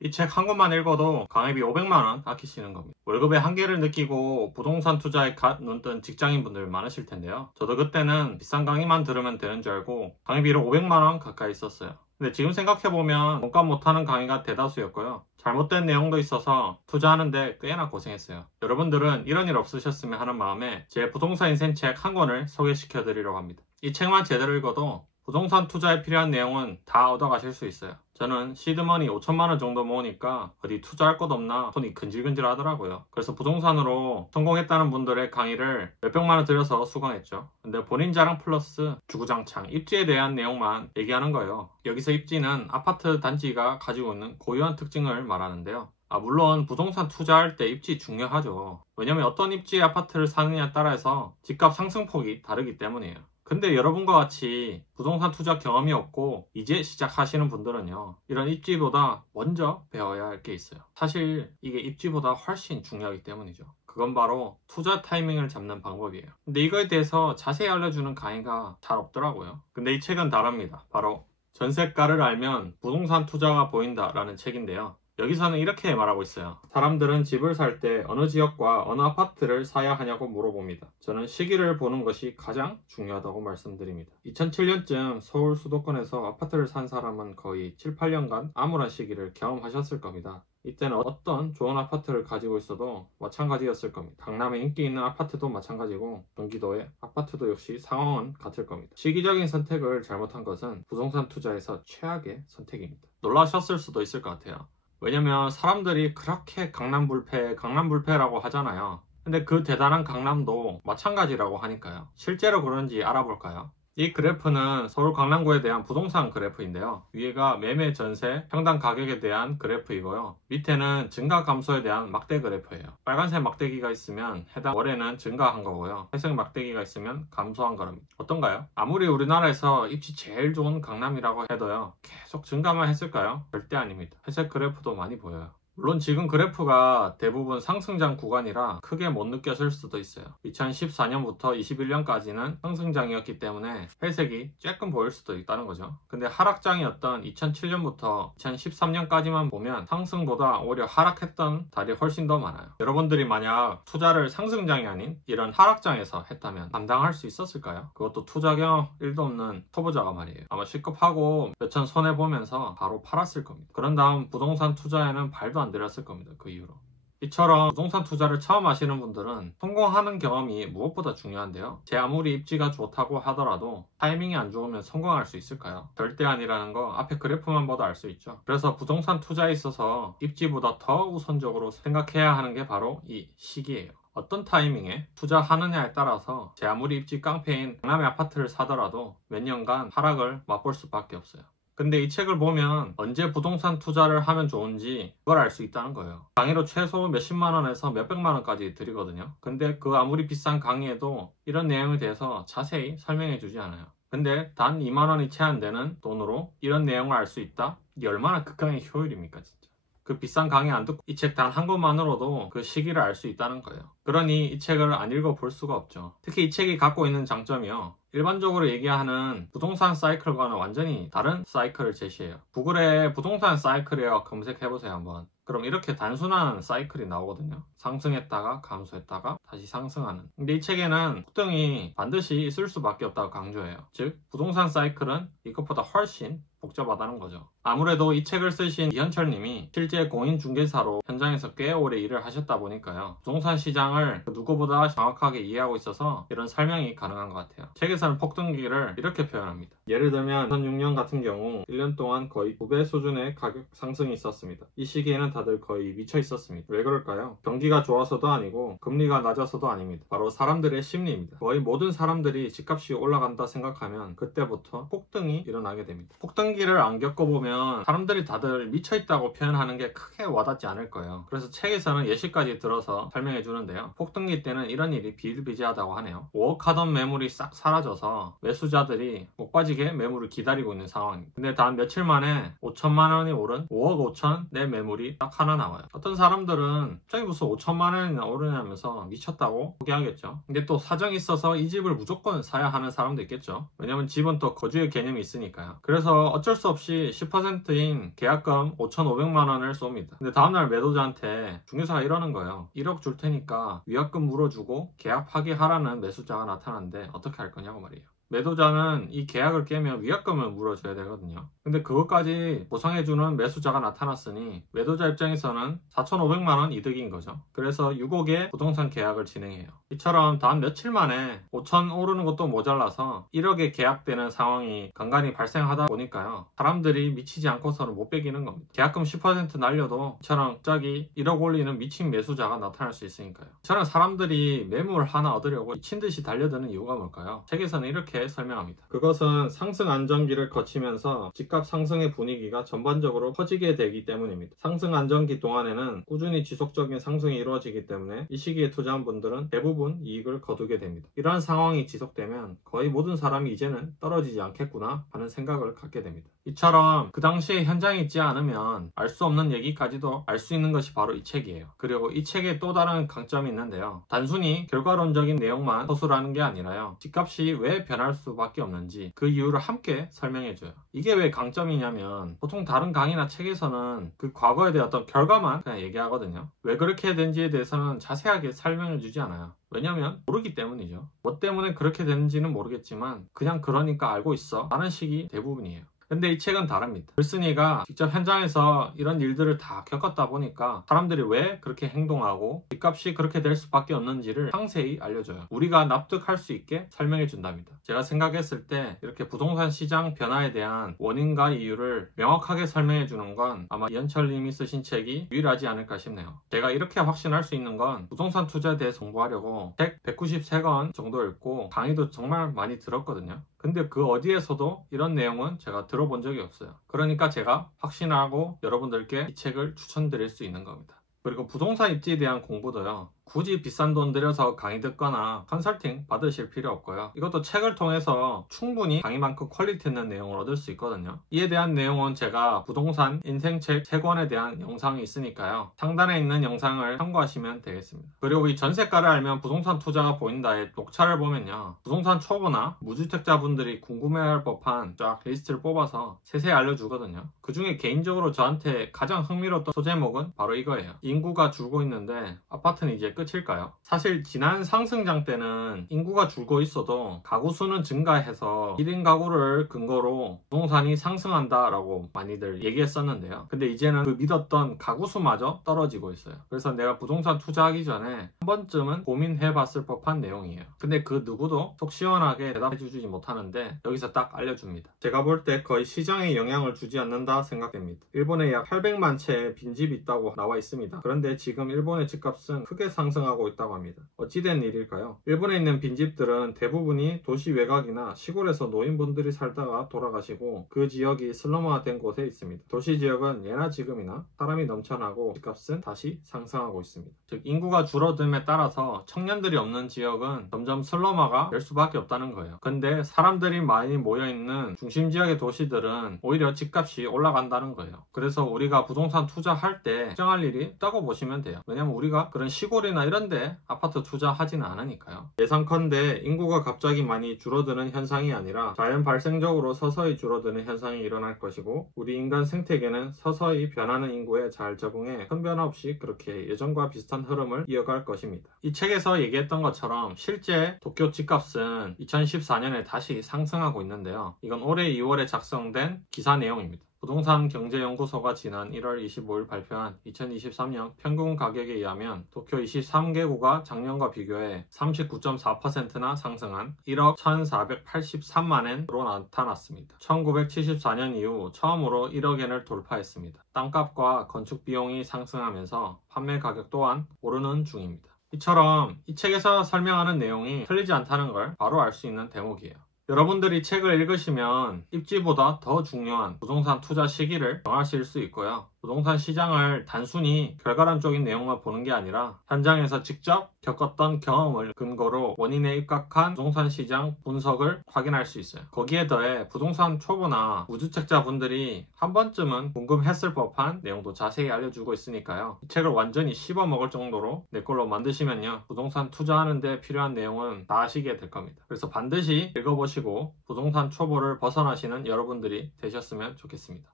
이 책 한 권만 읽어도 강의비 500만원 아끼시는 겁니다. 월급의 한계를 느끼고 부동산 투자에 눈 뜬 직장인분들 많으실 텐데요. 저도 그때는 비싼 강의만 들으면 되는 줄 알고 강의비를 500만원 가까이 썼어요. 근데 지금 생각해보면 몸값 못하는 강의가 대다수였고요. 잘못된 내용도 있어서 투자하는데 꽤나 고생했어요. 여러분들은 이런 일 없으셨으면 하는 마음에 제 부동산 인생 책 한 권을 소개시켜 드리려고 합니다. 이 책만 제대로 읽어도 부동산 투자에 필요한 내용은 다 얻어가실 수 있어요. 저는 시드머니 5천만원 정도 모으니까 어디 투자할 곳 없나 손이 근질근질 하더라고요. 그래서 부동산으로 성공했다는 분들의 강의를 몇백만원 들여서 수강했죠. 근데 본인 자랑 플러스 주구장창 입지에 대한 내용만 얘기하는 거예요. 여기서 입지는 아파트 단지가 가지고 있는 고유한 특징을 말하는데요. 물론 부동산 투자할 때 입지 중요하죠. 왜냐면 어떤 입지의 아파트를 사느냐에 따라서 집값 상승폭이 다르기 때문이에요. 근데 여러분과 같이 부동산 투자 경험이 없고 이제 시작하시는 분들은요, 이런 입지보다 먼저 배워야 할 게 있어요. 사실 이게 입지보다 훨씬 중요하기 때문이죠. 그건 바로 투자 타이밍을 잡는 방법이에요. 근데 이거에 대해서 자세히 알려주는 강의가 잘 없더라고요. 근데 이 책은 다릅니다. 바로 전세가를 알면 부동산 투자가 보인다 라는 책인데요. 여기서는 이렇게 말하고 있어요. 사람들은 집을 살 때 어느 지역과 어느 아파트를 사야 하냐고 물어봅니다. 저는 시기를 보는 것이 가장 중요하다고 말씀드립니다. 2007년쯤 서울 수도권에서 아파트를 산 사람은 거의 7, 8년간 암울한 시기를 경험하셨을 겁니다. 이때는 어떤 좋은 아파트를 가지고 있어도 마찬가지였을 겁니다. 강남에 인기 있는 아파트도 마찬가지고 경기도의 아파트도 역시 상황은 같을 겁니다. 시기적인 선택을 잘못한 것은 부동산 투자에서 최악의 선택입니다. 놀라셨을 수도 있을 것 같아요. 왜냐면 사람들이 그렇게 강남불패라고 하잖아요. 근데 그 대단한 강남도 마찬가지라고 하니까요. 실제로 그런지 알아볼까요? 이 그래프는 서울 강남구에 대한 부동산 그래프인데요. 위에가 매매 전세 평당 가격에 대한 그래프이고요. 밑에는 증가 감소에 대한 막대 그래프예요. 빨간색 막대기가 있으면 해당 월에는 증가한 거고요. 회색 막대기가 있으면 감소한 거랍니다. 어떤가요? 아무리 우리나라에서 입지 제일 좋은 강남이라고 해도요, 계속 증가만 했을까요? 절대 아닙니다. 회색 그래프도 많이 보여요. 물론 지금 그래프가 대부분 상승장 구간이라 크게 못 느껴질 수도 있어요. 2014년부터 21년까지는 상승장이었기 때문에 회색이 조금 보일 수도 있다는 거죠. 근데 하락장이었던 2007년부터 2013년까지만 보면 상승보다 오히려 하락했던 달이 훨씬 더 많아요. 여러분들이 만약 투자를 상승장이 아닌 이런 하락장에서 했다면 감당할 수 있었을까요? 그것도 투자 경험 1도 없는 초보자가 말이에요. 아마 실컷하고 몇천 손해보면서 바로 팔았을 겁니다. 그런 다음 부동산 투자에는 발도 안 들였을 겁니다. 그 이후로. 이처럼 부동산 투자를 처음 하시는 분들은 성공하는 경험이 무엇보다 중요한데요. 제 아무리 입지가 좋다고 하더라도 타이밍이 안 좋으면 성공할 수 있을까요? 절대 아니라는 거 앞에 그래프만 봐도 알 수 있죠. 그래서 부동산 투자에 있어서 입지보다 더 우선적으로 생각해야 하는 게 바로 이 시기예요. 어떤 타이밍에 투자하느냐에 따라서 제 아무리 입지 깡패인 강남의 아파트를 사더라도 몇 년간 하락을 맛볼 수밖에 없어요. 근데 이 책을 보면 언제 부동산 투자를 하면 좋은지 그걸 알 수 있다는 거예요. 강의로 최소 몇십만 원에서 몇백만 원까지 드리거든요. 근데 그 아무리 비싼 강의에도 이런 내용에 대해서 자세히 설명해 주지 않아요. 근데 단 2만 원이 채 안 되는 돈으로 이런 내용을 알 수 있다? 이게 얼마나 극강의 효율입니까, 진짜. 그 비싼 강의 안 듣고 이 책 단 한 권만으로도 그 시기를 알 수 있다는 거예요. 그러니 이 책을 안 읽어볼 수가 없죠. 특히 이 책이 갖고 있는 장점이요, 일반적으로 얘기하는 부동산 사이클과는 완전히 다른 사이클을 제시해요. 구글에 부동산 사이클이라고 검색해보세요 한번. 그럼 이렇게 단순한 사이클이 나오거든요. 상승했다가 감소했다가 다시 상승하는. 근데 이 책에는 폭등이 반드시 있을 수밖에 없다고 강조해요. 즉 부동산 사이클은 이것보다 훨씬 복잡하다는 거죠. 아무래도 이 책을 쓰신 이현철 님이 실제 공인중개사로 현장에서 꽤 오래 일을 하셨다 보니까요, 부동산 시장을 누구보다 정확하게 이해하고 있어서 이런 설명이 가능한 것 같아요. 책에서는 폭등기를 이렇게 표현합니다. 예를 들면 2006년 같은 경우 1년 동안 거의 2배 수준의 가격 상승이 있었습니다. 이 시기에는 다들 거의 미쳐 있었습니다. 왜 그럴까요? 경기가 좋아서도 아니고 금리가 낮아서도 아닙니다. 바로 사람들의 심리입니다. 거의 모든 사람들이 집값이 올라간다 생각하면 그때부터 폭등이 일어나게 됩니다. 폭등기를 안 겪어보면 사람들이 다들 미쳐있다고 표현하는 게 크게 와닿지 않을 거예요. 그래서 책에서는 예시까지 들어서 설명해 주는데요. 폭등기 때는 이런 일이 비일비재하다고 하네요. 5억 하던 매물이 싹 사라져서 매수자들이 목 빠지게 매물을 기다리고 있는 상황입니다. 근데 단 며칠 만에 5천만 원이 오른 5억 5천 내 매물이 딱 하나 나와요. 어떤 사람들은 갑자기 무슨 5천만 원이나 오르냐면서 미쳤다고 포기하겠죠. 근데 또 사정이 있어서 이 집을 무조건 사야 하는 사람도 있겠죠. 왜냐면 집은 또 거주의 개념이 있으니까요. 그래서 어쩔 수 없이 10% 10%인 계약금 5,500만 원을 쏩니다. 근데 다음날 매도자한테 중개사가 이러는 거예요. 1억 줄 테니까 위약금 물어주고 계약 파기하라는 매수자가 나타났는데 어떻게 할 거냐고 말이에요. 매도자는 이 계약을 깨면 위약금을 물어줘야 되거든요. 근데 그것까지 보상해주는 매수자가 나타났으니 매도자 입장에서는 4,500만 원 이득인 거죠. 그래서 6억에 부동산 계약을 진행해요. 이처럼 단 며칠 만에 5천 오르는 것도 모자라서 1억에 계약되는 상황이 간간히 발생하다 보니까요. 사람들이 미치지 않고서는 못 빼기는 겁니다. 계약금 10% 날려도 이처럼 갑자기 1억 올리는 미친 매수자가 나타날 수 있으니까요. 이처럼 사람들이 매물 하나 얻으려고 미친 듯이 달려드는 이유가 뭘까요? 책에서는 이렇게 설명합니다. 그것은 상승 안정기를 거치면서 집값 상승의 분위기가 전반적으로 퍼지게 되기 때문입니다. 상승 안정기 동안에는 꾸준히 지속적인 상승이 이루어지기 때문에 이 시기에 투자한 분들은 대부분 이익을 거두게 됩니다. 이러한 상황이 지속되면 거의 모든 사람이 이제는 떨어지지 않겠구나 하는 생각을 갖게 됩니다. 이처럼 그 당시에 현장에 있지 않으면 알 수 없는 얘기까지도 알 수 있는 것이 바로 이 책이에요. 그리고 이 책에 또 다른 강점이 있는데요. 단순히 결과론적인 내용만 서술하는 게 아니라요. 집값이 왜 변할 수밖에 없는지 그 이유를 함께 설명해줘요. 이게 왜 강점이냐면 보통 다른 강의나 책에서는 그 과거에 대한 어떤 결과만 그냥 얘기하거든요. 왜 그렇게 된지에 대해서는 자세하게 설명해주지 않아요. 왜냐면 모르기 때문이죠. 뭐 때문에 그렇게 되는지는 모르겠지만 그냥 그러니까 알고 있어 라는 식이 대부분이에요. 근데 이 책은 다릅니다. 글쓴이가 직접 현장에서 이런 일들을 다 겪었다 보니까 사람들이 왜 그렇게 행동하고 집값이 그렇게 될 수밖에 없는지를 상세히 알려줘요. 우리가 납득할 수 있게 설명해 준답니다. 제가 생각했을 때 이렇게 부동산 시장 변화에 대한 원인과 이유를 명확하게 설명해 주는 건 아마 이현철님이 쓰신 책이 유일하지 않을까 싶네요. 제가 이렇게 확신할 수 있는 건 부동산 투자에 대해 공부하려고 책 193권 정도 읽고 강의도 정말 많이 들었거든요. 근데 그 어디에서도 이런 내용은 제가 들어본 적이 없어요. 그러니까 제가 확신하고 여러분들께 이 책을 추천드릴 수 있는 겁니다. 그리고 부동산 입지에 대한 공부도요. 굳이 비싼 돈 들여서 강의 듣거나 컨설팅 받으실 필요 없고요. 이것도 책을 통해서 충분히 강의만큼 퀄리티 있는 내용을 얻을 수 있거든요. 이에 대한 내용은 제가 부동산 인생책 3권에 대한 영상이 있으니까요. 상단에 있는 영상을 참고하시면 되겠습니다. 그리고 이 전세가를 알면 부동산 투자가 보인다의 녹차를 보면요. 부동산 초보나 무주택자분들이 궁금해할 법한 쫙 리스트를 뽑아서 세세히 알려주거든요. 그 중에 개인적으로 저한테 가장 흥미로웠던 소제목은 바로 이거예요. 인구가 줄고 있는데 아파트는 이제 끝일까요? 사실 지난 상승장 때는 인구가 줄고 있어도 가구 수는 증가해서 1인 가구를 근거로 부동산이 상승한다라고 많이들 얘기했었는데요. 근데 이제는 그 믿었던 가구 수마저 떨어지고 있어요. 그래서 내가 부동산 투자하기 전에 한 번쯤은 고민해봤을 법한 내용이에요. 근데 그 누구도 속 시원하게 대답해주지 못하는데 여기서 딱 알려줍니다. 제가 볼 때 거의 시장에 영향을 주지 않는다 생각됩니다. 일본에 약 800만 채의 빈집이 있다고 나와 있습니다. 그런데 지금 일본의 집값은 크게 상승하고 있다고 합니다. 어찌된 일일까요? 일본에 있는 빈집들은 대부분이 도시 외곽이나 시골에서 노인분들이 살다가 돌아가시고 그 지역이 슬럼화된 곳에 있습니다. 도시 지역은 예나 지금이나 사람이 넘쳐나고 집값은 다시 상승하고 있습니다. 즉 인구가 줄어듦에 따라서 청년들이 없는 지역은 점점 슬럼화가 될 수밖에 없다는 거예요. 근데 사람들이 많이 모여있는 중심 지역의 도시들은 오히려 집값이 올라간다는 거예요. 그래서 우리가 부동산 투자할 때 걱정할 일이 없다고 보시면 돼요. 왜냐면 우리가 그런 시골이나 이런데 아파트 투자하지는 않으니까요. 예상컨대 인구가 갑자기 많이 줄어드는 현상이 아니라 자연 발생적으로 서서히 줄어드는 현상이 일어날 것이고 우리 인간 생태계는 서서히 변하는 인구에 잘 적응해 큰 변화 없이 그렇게 예전과 비슷한 흐름을 이어갈 것입니다. 이 책에서 얘기했던 것처럼 실제 도쿄 집값은 2014년에 다시 상승하고 있는데요. 이건 올해 2월에 작성된 기사 내용입니다. 부동산경제연구소가 지난 1월 25일 발표한 2023년 평균 가격에 의하면 도쿄 23개구가 작년과 비교해 39.4%나 상승한 1억 1,483만엔으로 나타났습니다. 1974년 이후 처음으로 1억엔을 돌파했습니다. 땅값과 건축 비용이 상승하면서 판매 가격 또한 오르는 중입니다. 이처럼 이 책에서 설명하는 내용이 틀리지 않다는 걸 바로 알 수 있는 대목이에요. 여러분들이 책을 읽으시면 입지보다 더 중요한 부동산 투자 시기를 정하실 수 있고요. 부동산 시장을 단순히 결과론적인 내용만 보는 게 아니라 현장에서 직접 겪었던 경험을 근거로 원인에 입각한 부동산 시장 분석을 확인할 수 있어요. 거기에 더해 부동산 초보나 무주택자분들이 한 번쯤은 궁금했을 법한 내용도 자세히 알려주고 있으니까요. 이 책을 완전히 씹어먹을 정도로 내 걸로 만드시면요. 부동산 투자하는 데 필요한 내용은 다 아시게 될 겁니다. 그래서 반드시 읽어보시고 부동산 초보를 벗어나시는 여러분들이 되셨으면 좋겠습니다.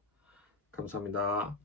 감사합니다.